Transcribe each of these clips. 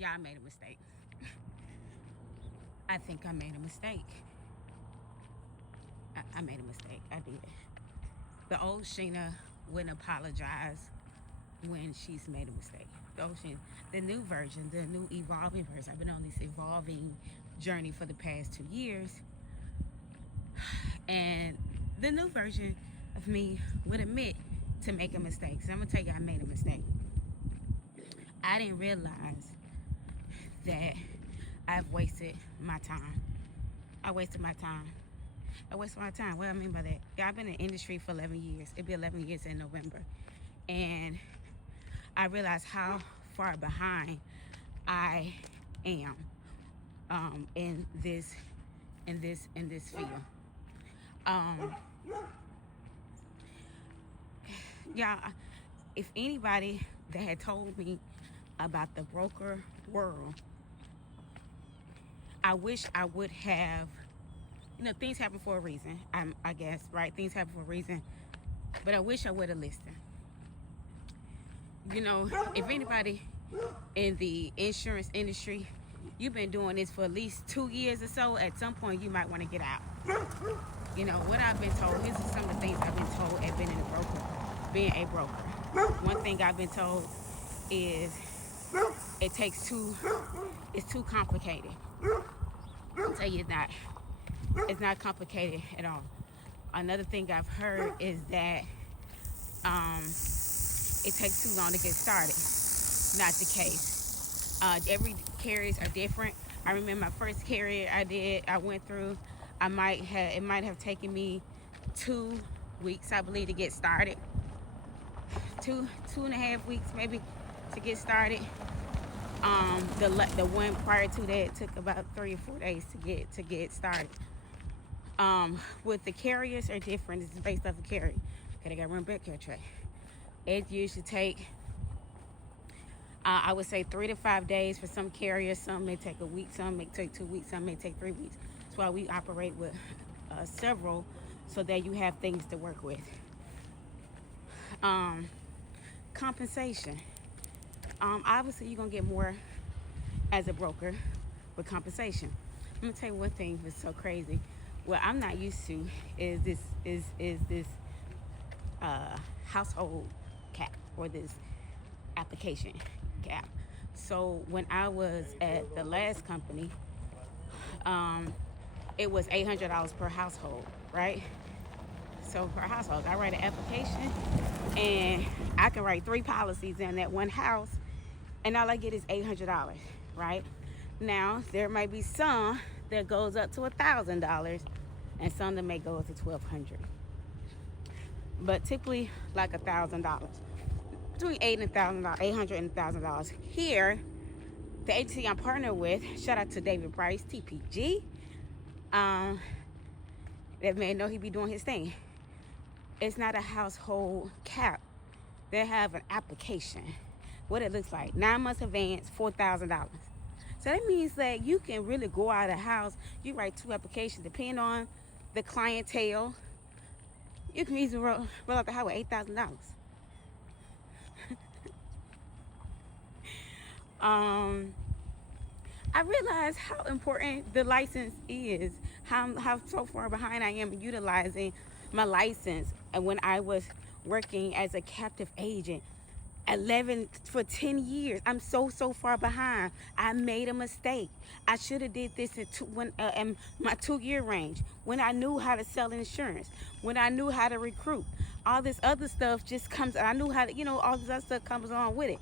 Yeah, I made a mistake. I think I made a mistake. I made a mistake. I did. The old Sheena wouldn't apologize when she's made a mistake. The old Sheena, the new version, the new evolving version. I've been on this evolving journey for the past 2 years, and the new version of me would admit to make a mistake. So I'm gonna tell you, I made a mistake. I didn't realize that I've wasted my time. I wasted my time. I wasted my time. What do I mean by that? Yeah, I've been in the industry for 11 years. It'll be 11 years in November. And I realized how far behind I am in this field. Yeah, if anybody that had told me about the broker world, I wish I would have, things happen for a reason, I guess, right? Things happen for a reason, but I wish I would have listened. If anybody in the insurance industry, you've been doing this for at least 2 years or so, at some point you might want to get out. What I've been told, here's some of the things I've been told at being a broker. One thing I've been told is it's too complicated. I'll tell you that. It's not complicated at all. Another thing I've heard is that it takes too long to get started. Not the case. Every carriers are different. I remember my first carrier I went through, it might have taken me 2 weeks, I believe, to get started. 2.5 weeks maybe to get started. The one prior to that took about 3 or 4 days to get started. With the carriers are different. It's based off the carrier. Okay, they got to run back care track. It usually take I would say 3 to 5 days for some carriers. Some may take a week, some may take 2 weeks, some may take 3 weeks. That's why we operate with several, so that you have things to work with. Compensation. Obviously you're gonna get more as a broker with compensation. I'm gonna tell you one thing that's so crazy. What I'm not used to is this household cap, or this application cap. So when I was at the last company, it was $800 per household, right? So per household, I write an application and I can write 3 policies in that one house, and all I get is $800, right? Now there might be some that goes up to $1,000, and some that may go up to $1,200, but typically like $1,000, between $800 and $1,000. Here, the agency I'm partnered with, shout out to David Price, TPG. That man know he be doing his thing. It's not a household cap. They have an application. What it looks like: 9 months advance, $4,000. So that means that you can really go out of the house. You write 2 applications, depending on the clientele. You can easily roll out the house with $8,000. I realize how important the license is, how so far behind I am utilizing my license. And when I was working as a captive agent, 10 years, I'm so far behind. I made a mistake. I should have did this in my 2-year range, when I knew how to sell insurance, when I knew how to recruit. All this other stuff just comes. I knew how to, all this other stuff comes along with it.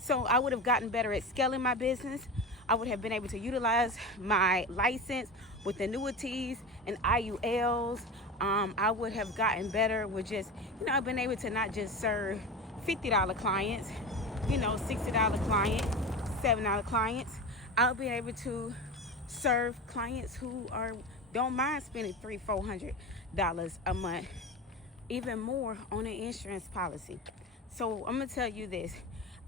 So I would have gotten better at scaling my business. I would have been able to utilize my license with annuities and IULs. I would have gotten better with just, I've been able to not just serve $50 clients, $60 clients, $7 clients. I'll be able to serve clients who don't mind spending $300-$400 a month, even more on an insurance policy. So I'm gonna tell you this.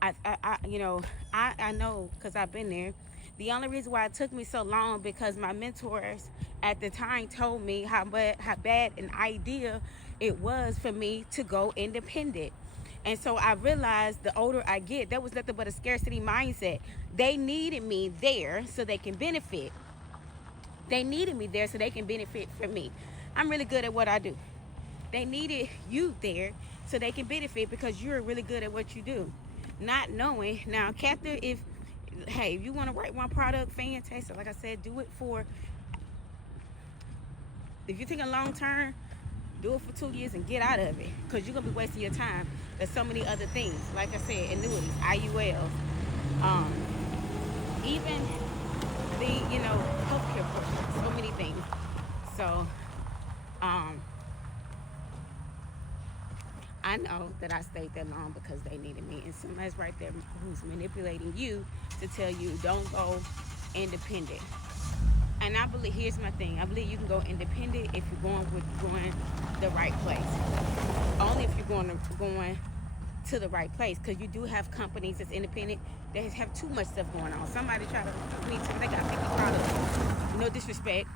I know, because I've been there. The only reason why it took me so long, because my mentors at the time told me how bad an idea it was for me to go independent. And so I realized the older I get, that was nothing but a scarcity mindset. They needed me there so they can benefit. They needed me there so they can benefit from me. I'm really good at what I do. They needed you there so they can benefit because you're really good at what you do. Not knowing. Now, Captain, if you want to write one product, fantastic. Like I said, do it for, if you're thinking long term, do it for 2 years and get out of it, because you're going to be wasting your time. There's so many other things. Like I said, annuities, IULs, even the, healthcare portion, so many things. So, I know that I stayed that long because they needed me. And somebody's right there who's manipulating you to tell you don't go independent. And I believe, here's my thing, I believe you can go independent if you're going the right place. Only if you're going to the right place, because you do have companies that's independent that have too much stuff going on. Somebody try to me to, they got 50 products. No disrespect.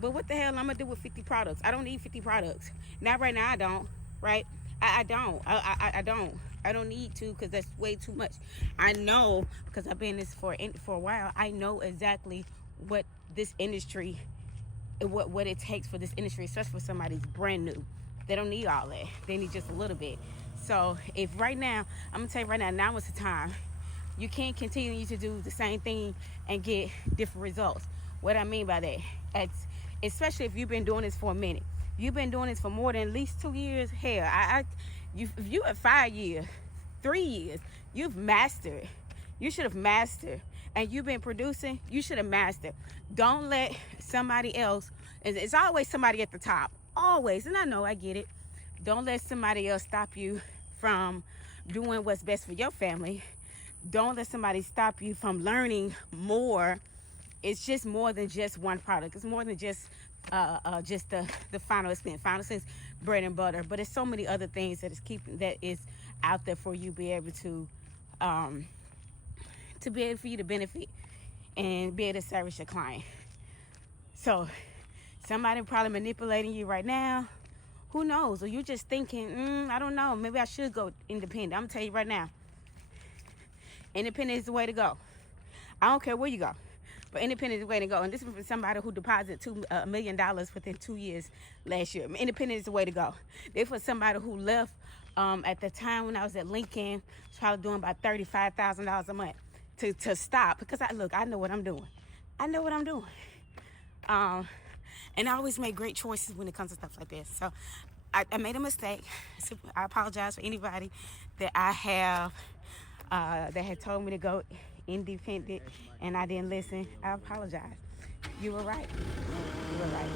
But what the hell I'm going to do with 50 products? I don't need 50 products. Not right now, I don't. Right? I don't. I don't. I don't need to, because that's way too much. I know, because I've been in this for a while. I know exactly what this industry, what it takes for this industry, especially for somebody who's brand new. They don't need all that. They need just a little bit. So if right now, I'm gonna tell you right now is the time. You can't continue to do the same thing and get different results. What I mean by that, especially if you've been doing this for a minute. You've been doing this for more than at least 2 years. Hell, if you at 5 years, 3 years, you've mastered. You should have mastered. And you've been producing, you should have mastered. Don't let somebody else, it's always somebody at the top. Always. And I know, I get it. Don't let somebody else stop you from doing what's best for your family. Don't let somebody stop you from learning more. It's just more than just one product. It's more than just the final expense. Final expense, bread and butter. But it's so many other things that is out there for you to be able to for you to benefit and be able to service your client. So somebody probably manipulating you right now. Who knows? Or you just thinking, I don't know, maybe I should go independent. I'm gonna tell you right now, independent is the way to go. I don't care where you go, but independent is the way to go. And this is for somebody who deposited $2 million within 2 years last year. Independent is the way to go. This for somebody who left at the time when I was at Lincoln, probably doing about $35,000 a month to stop, because I know what I'm doing. I know what I'm doing. And I always make great choices when it comes to stuff like this. So I made a mistake. So I apologize for anybody that I have that had told me to go independent and I didn't listen. I apologize. You were right. You were right.